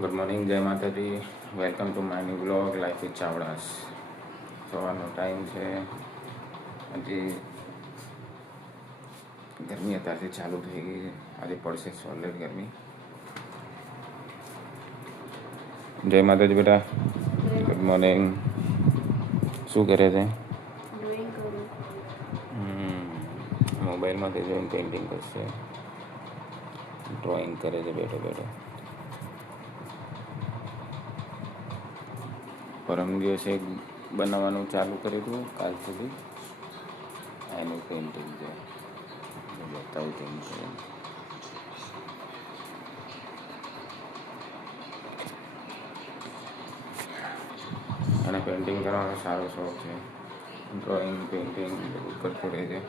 Good morning, જય માતાજી. Welcome to my new blog life with Chavdas. સવારનો ટાઈમ છે. હજી ગરમી અત્યારથી ચાલુ થઈ ગઈ છે. આજે પડશે સોલિડ ગરમી. જય માતાજી બેટા. Good morning. શું કરે છે? મોબાઈલમાંથી જોઈને પેઇન્ટિંગ કરશે. ડ્રોઈંગ કરે છે બેઠો બેઠો. પરમ દિવસે બનાવવાનું ચાલુ કર્યું હતું. કાલ સુધી એનું પેઇન્ટિંગ છે. બતાવું તેમ છે. અને પેઇન્ટિંગ કરવાનો સારો શોખ છે. ડ્રોઈંગ પેઇન્ટિંગ બધું કરતો રહે છે.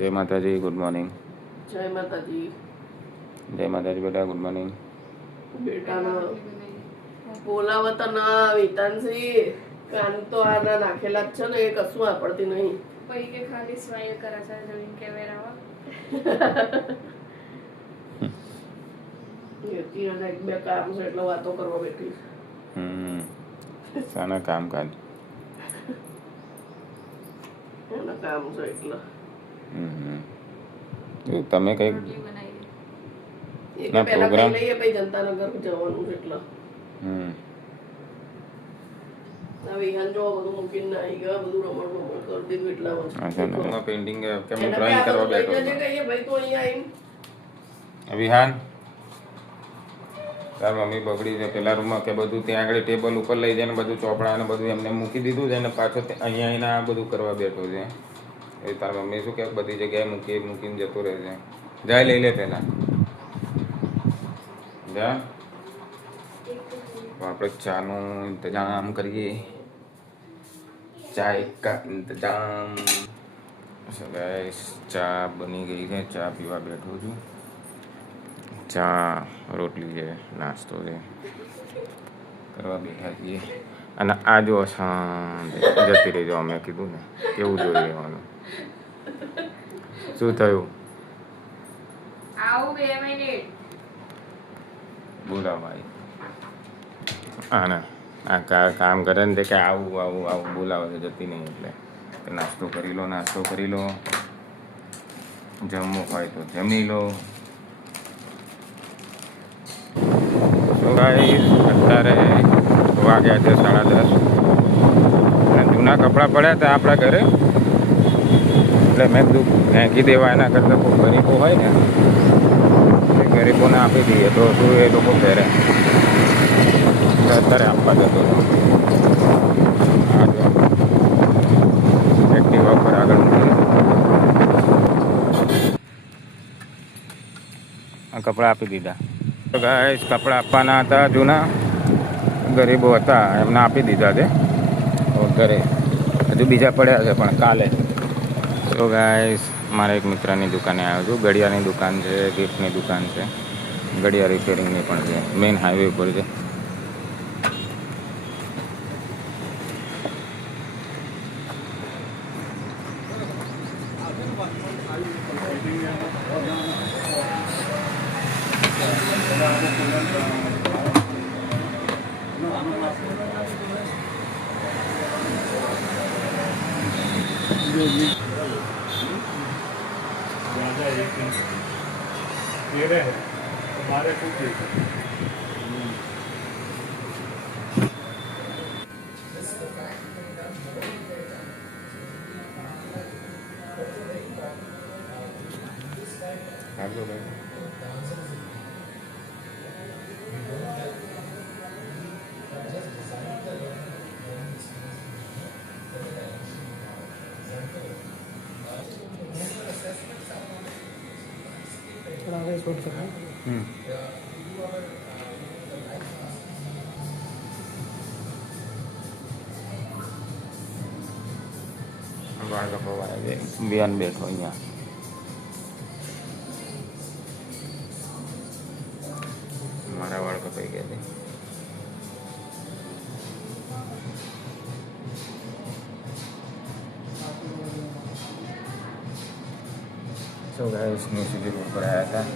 જય માતાજી. Good morning. જય માતાજી. જય માતાજી બેટા. Good morning. બેટાનો બોલાવતા ના વિતાનસી કાન તો આના નાખેલા જ છે ને, એ કશું વાપરતી નહીં. પછી કે ખાલી સ્વાય કરે છે જમીન કે વેરાવા એથી અને એક બે કામ છે એટલે વાતો કરવા બેઠી છે. સાના કામકાજ એના કામ છે એટલે તમે કઈ રોટલી બનાવી એ ના, કે પહેલા program? ખાઈ લઈએ પછી જનતાનગર જવાનું છે એટલે વિહાન જો બધું મૂકીને આવી ગયા, બધું રમણ રમણ કરી દીધું એટલા પેઇન્ટિંગ કે હું ડ્રોઈંગ કરવા બેઠો છું. કહીએ ભાઈ તું અહીંયા આવીને વિહાન, તાર મમ્મી બગડી છે પેલા રૂમમાં કે બધું ત્યાં આગળ ટેબલ ઉપર લઈ જાય ને બધું ચોપડા ને બધું એમને મૂકી દીધું છે ને પાછો અહીંયા આવીને આ બધું કરવા બેઠો છે. એ તાર મમ્મી શું કે બધી જગ્યાએ મૂકીને જતો રહે છે. જાય લઈ લે પેલા જા. તો આપણે ચાનું ઇંતજામ કરીએ. ચાય કા ઇંતજામ. ગાઈસ, ચા બની ગઈ છે. ચા પીવા બેઠો છું. ચા રોટલી છે, નાસ્તો છે, કરવા બેઠા છીએ. અને આ જો શાંત જતી રહી. અમે કીધું ને કેવું જોઈ લેવાનું. શું થયું? આવું 2 મિનિટ બોલા ભાઈ. હા ને આ કામ કરે ને તે કે આવું આવું આવું બોલાવે છે. જતી નહીં એટલે કે નાસ્તો કરી લો, નાસ્તો કરી લો, જમવું હોય તો જમી લો. તો ગાઈસ, અત્યારે વાગ્યા છે 10:30. અને જૂના કપડાં પડ્યા હતા આપણા ઘરે એટલે મેં કીધું ફેંકી દેવા એના કરતાં કોઈ ગરીબો હોય ને એ ગરીબોને આપી દઈએ તો શું એ લોકો પહેરે. અત્યારે આપવા જતો હતો. આ જો એક્ટિવા પર આગળ મૂકી આ કપડાં આપી દીધા. તો ગાઈસ, કપડાં આપવાના હતા જૂના, ગરીબો હતા એમને આપી દીધા છે. ઘરે હજુ બીજા પડ્યા છે પણ કાલે. તો ગાઈસ, મારા એક મિત્રની દુકાને આવ્યો છું. ઘડિયાળની દુકાન છે, ગિફ્ટની દુકાન છે, ઘડિયાળ રિપેરિંગની પણ છે. મેઇન હાઈવે ઉપર છે. हमारे कुछ આપજો ભાઈ. વાળ કપાવા બેન બેઠો અહીંયા. મારા વાળ કપાઈ ગયા છે. So guys new city road પર આવ્યા હતા.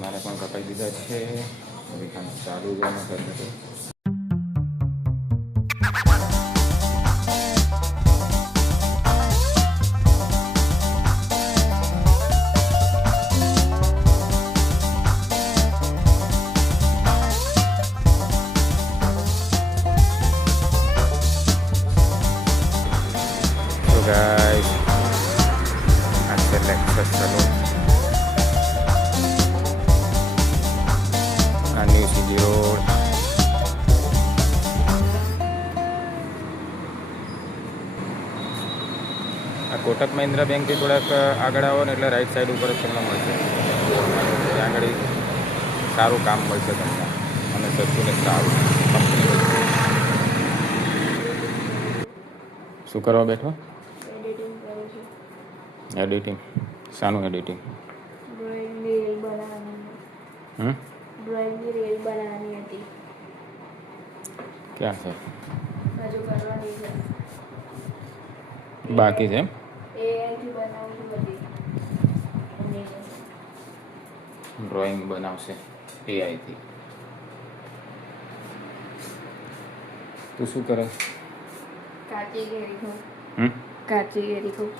મારે પણ કપાઈ દીધા છે. હવે કામ ચાલુ જ એમાં કરતું હતું. So guys, આજે લેક્ચર ચાલુ. New city road. આ કોટક મહિન્દ્રા બેંકથી થોડાક આગળ આવો ને એટલે રાઈટ સાઈડ ઉપર જ તમને મળશે. ત્યાં આગળ સારું કામ મળશે તમને અને સસ્તું ને સારું કંપની. શું કરવા બેઠો? એડિટિંગ કરું છું. એડિટિંગ? શાનું એડિટિંગ? ડ્રોઈંગની રીલ બનાવવાની. ડ્રોઈંગની રીલ બનાવવાની હતી. ક્યાં છે? હજુ કરવાની છે. બાકી છે એમ? એઆઈથી બનાવું છું બધી. ડ્રોઈંગ બનાવશે એઆઈથી. તું શું કરે? કાચી કેરી ખાઉં. કાચી કેરી ખાઉં.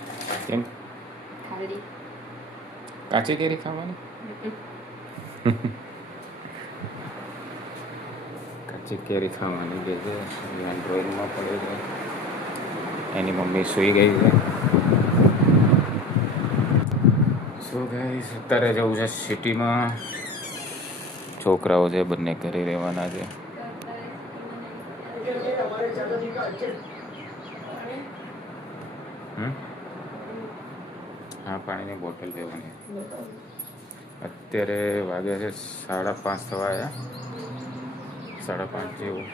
કેમ? ખાલી. કાચી કેરી ખાવાની? કાચી કેરી ખાવાની જે છે ડ્રોઈંગમાં પડે છે. એની મમ્મી સૂઈ ગઈ છે. શું ગાઈસ અત્યારે જવું છે સિટીમાં. છોકરાઓ છે બંને ઘરે રહેવાના છે. હા, પાણીની બોટલ લેવાની. અત્યારે વાગ્યા છે 5:30 થવા આવ્યા. 5:30 જેવું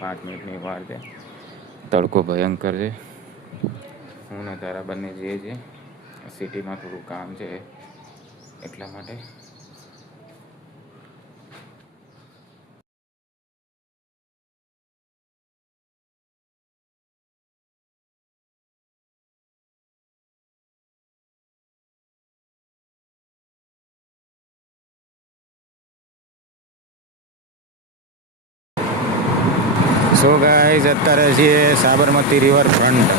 5 મિનિટની વાર છે. તડકો ભયંકર છે. હું ને તારા બંને જઈએ છીએ સિટીમાં. થોડું કામ છે એટલા માટે. સો ગાઈઝ અત્યારે છીએ સાબરમતી રિવરફ્રન્ટ.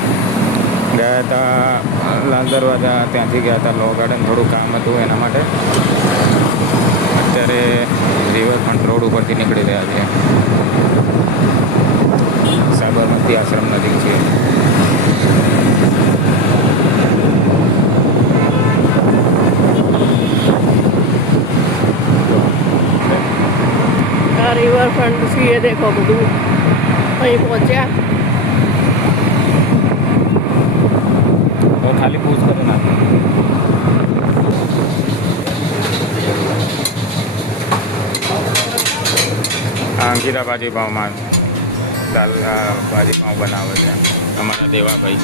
ગયા હતા લાલ દરવાજા, ત્યાંથી ગયા હતા લો ગાર્ડન. થોડું કામ હતું એના માટે. અત્યારે રિવરફ્રન્ટ રોડ ઉપરથી નીકળી રહ્યા છે. સાબરમતી આશ્રમ નજીક છે. આ રિવરફ્રન્ટ છે એ દેખો બધું. અહીં પહોંચ્યા. તો ખાલી પૂછ કરો ના. અંકિતા ભાજીપાવમાં દાલ ભાજીપાવ બનાવે છે અમારા દેવાભાઈ.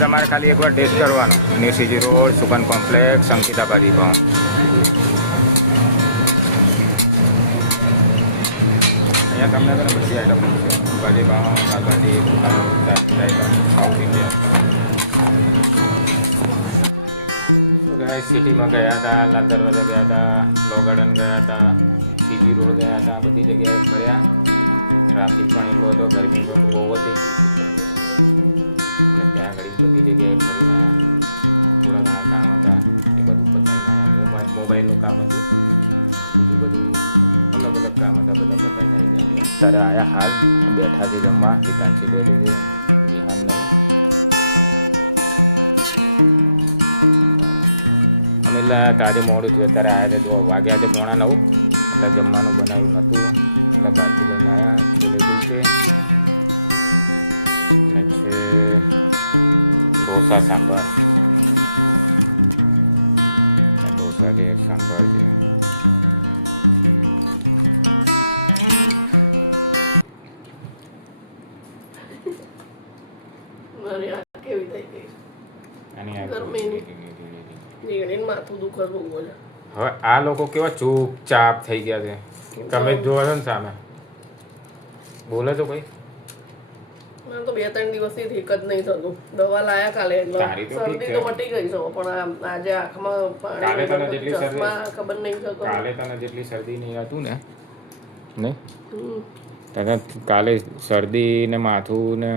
તમારે ખાલી એકવાર ટેસ્ટ કરવાનો. New city road, Sukan complex, Ankita bhajipav. અહીંયા તમને છે ને બધી આઈટમ મળશે. ભાજીપાવ, શાકભાજી, આઈટમ સાઉથ ઇન્ડિયન. સિટીમાં ગયા હતા, લાલ દરવાજા ગયા હતા, લો ગાર્ડન ગયા હતા, સીજી રોડ ગયા હતા. બધી જગ્યાએ ફર્યા. ટ્રાફિક પણ એટલો હતો, ગરમી પણ બહુ હતી. એટલે ત્યાં ઘડી બધી જગ્યાએ ફરીને આવ્યા. થોડા ઘણા કામ હતા એ બધું પતાવીને આવ્યા. મોબાઈલનું કામ હતું, બીજું બધું અલગ અલગ કામ હતા, બધા પતાવીને આવી ગયા. ત્યારે આવ્યા હાલ બેઠા છે જમવા. હિતાંશી બેઠી છે, વિહાન નહીં. અમે એટલે આજે મોડું થયું. અત્યારે આવ્યા છે, જો વાગ્યા છે 8:45. એટલે જમવાનું બનાવ્યું નહોતું એટલે બહારથી લઈને આવ્યા. છોલે કુલચે અને છે ઢોસા સાંભાર. ઢોસા છે, સાંભાર છે. મારી આંખ કેવી થઈ ગઈ આની આ ગરમીની. નીકળીને માથું દુખે બહુ જ. હવે આ લોકો કેવા ચૂપચાપ થઈ ગયા છે. તમે જ જોવો છો ને સામે. બોલે તો ભાઈ મને તો 2-3 દિવસથી ઠીક જ નહીં થતું. દવા લાયા કાલે એટલે તારી તો ઠીક શરદી છે. તો મટી ગઈ છે પણ આજે આંખમાં કાલે તને પાણી જેટલી શરદી- ચશ્મા ખબર નહીં થતો. કાલે તને જેટલી શરદી નહીં હતું ને નહીં હમ. તને કાલે શરદી ને માથું ને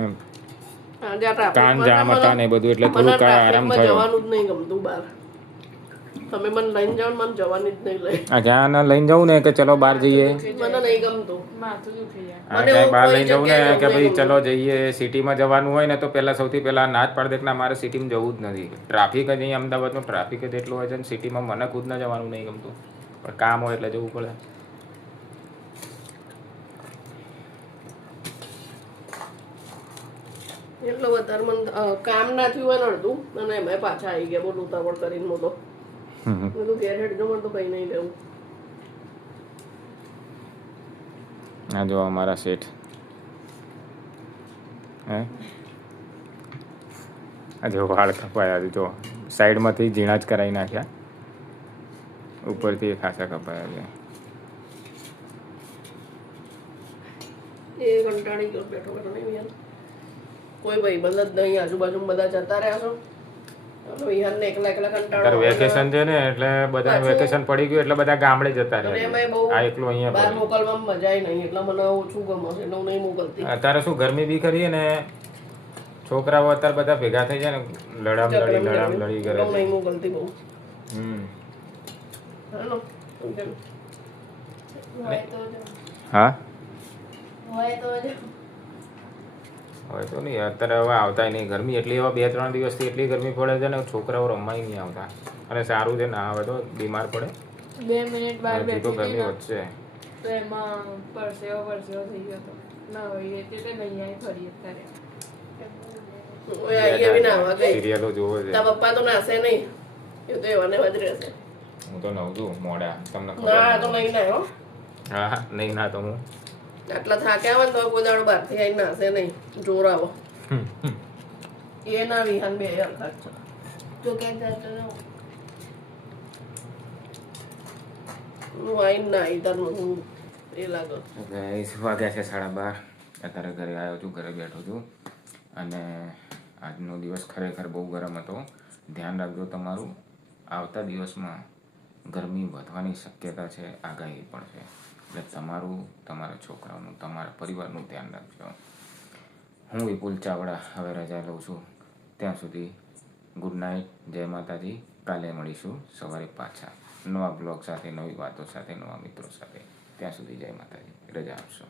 આજે આ traffic કાન માં જામ મને- હતા ને એ બધું એટલે મને થોડુંક traffic આરામ માં થયો. જવાનું જ નહીં ગમતું બહાર. તમે મને લઈને જાઓ ને મને જવાની જ નહીં લઈ. આ જ્યાં લઈને જવું ને કે ચલો બહાર જઈએ, મને નહીં ગમતું. માથું દુખી જાય. આ મને ક્યાંય બહાર કોઈ લઈને જવું ને જગ્યાએ કે ભાઈ જવું ચલો જઈએ, સિટીમાં જવાનું હોય ને તો પહેલા સૌથી પહેલા ના જ પાડી દે કે ના મારે સિટીમાં જવું જ નથી. ટ્રાફિક જ અહીં અમદાવાદનું ટ્રાફિક જ એટલું હોય છે ને સિટીમાં મને ખુદ ના જવાનું નહીં ગમતું, પણ કામ હોય એટલે જવું પડે. એટલો વધારે મને કામ ના થયું હોય ને અડધું અને એમાં પાછા આવી ગયા બોલું ઉતાવળ કરીને મોટો. બધું ઘેર હેડજો મને તો કઈ નહીં રહેવું. આ જો અમારા શેઠ હે આ જો વાળ કપાયા છે, જો સાઈડમાંથી ઝીણા જ કરાવી નાખ્યા, ઉપરથી ખાસા કપાયા છે. એ કંટાળી ગયો બેઠો બેઠો નહીં યાર. કોઈ ભાઈબંધ જ નહીં, આજુબાજુ બધા જતા રહ્યા છો અને વિહાનને એકલા એકલા અત્યારે કંટાળો વેકેશન છે ને એટલે બધા વેકેશન પડી ગયું એટલે બધા ગામડે જતા અને રહ્યા. એમાંય બહુ આ એકલું અહીંયા બહાર પડ્યું. મોકલવામાં મજા નહીં એટલે મને ઓછું ગમે છે એટલે હું નહીં મોકલતી. અત્યારે શું ગરમી બી ખરી ને છોકરાઓ અત્યારે બધા ભેગા થઈ જાય ને લડામ લડી કરે એટલે હું છે. નહીં મોકલતી બહુ. હમ. હાલો સમજ્યા? હોય તો જાઓ. હા હોય તો જાઓ. હોય તો નહીં અત્યારે હવે આવતા નહીં. ગરમી એટલી હવે 2-3 દિવસથી એટલી ગરમી પડે છે ને છોકરાઓ રમવાય નહીં આવતા. અને સારું છે ના આવે તો બીમાર પડે. 2 મિનિટ બહાર હજી તો બેઠી ગરમી હતી ને, વધશે. તો એમાં પરસેવો થઈ ગયો હતો. ના હોય એટલે નહીં આવી ફરી અત્યારે. ઓય આઈએ બી નાહવા ગઈ. સિરિયલો જોવો છે. તારા પપ્પા તો નાશે નહીં. એ તો એવા ને એવા જ રહેશે. હું તો નવ છું મોડા તમને ના આ તો ખબર નહીં નાહ્યો. હા નહીં ના તો હું આટલા થાક્યા હોય ને તો કોઈ દાડો બહારથી આવીને નાશે નહીં. જોર આવો. એ ના વિહાન બે હરખા જ છે. તો ક્યાંક જતો રહો. હું આવીને નાહી તારું હું એ લાગો. ગાઈસ વાગ્યા છે 12:30. અત્યારે ઘરે આવ્યો છું, ઘરે બેઠો છું અને આજનો દિવસ ખરેખર બહુ ગરમ હતો. ધ્યાન રાખજો તમારું. આવતા દિવસમાં ગરમી વધવાની શક્યતા છે, આગાહી પણ છે. એટલે તમારું, તમારા છોકરાઓનું, તમારા પરિવારનું ધ્યાન રાખજો. હું વિપુલ ચાવડા હવે રજા લઉં છું. ત્યાં સુધી ગુડ નાઇટ, જય માતાજી. કાલે મળીશું સવારે પાછા નવા બ્લોગ સાથે, નવી વાતો સાથે, નવા મિત્રો સાથે. ત્યાં સુધી જય માતાજી, રજા આપશો.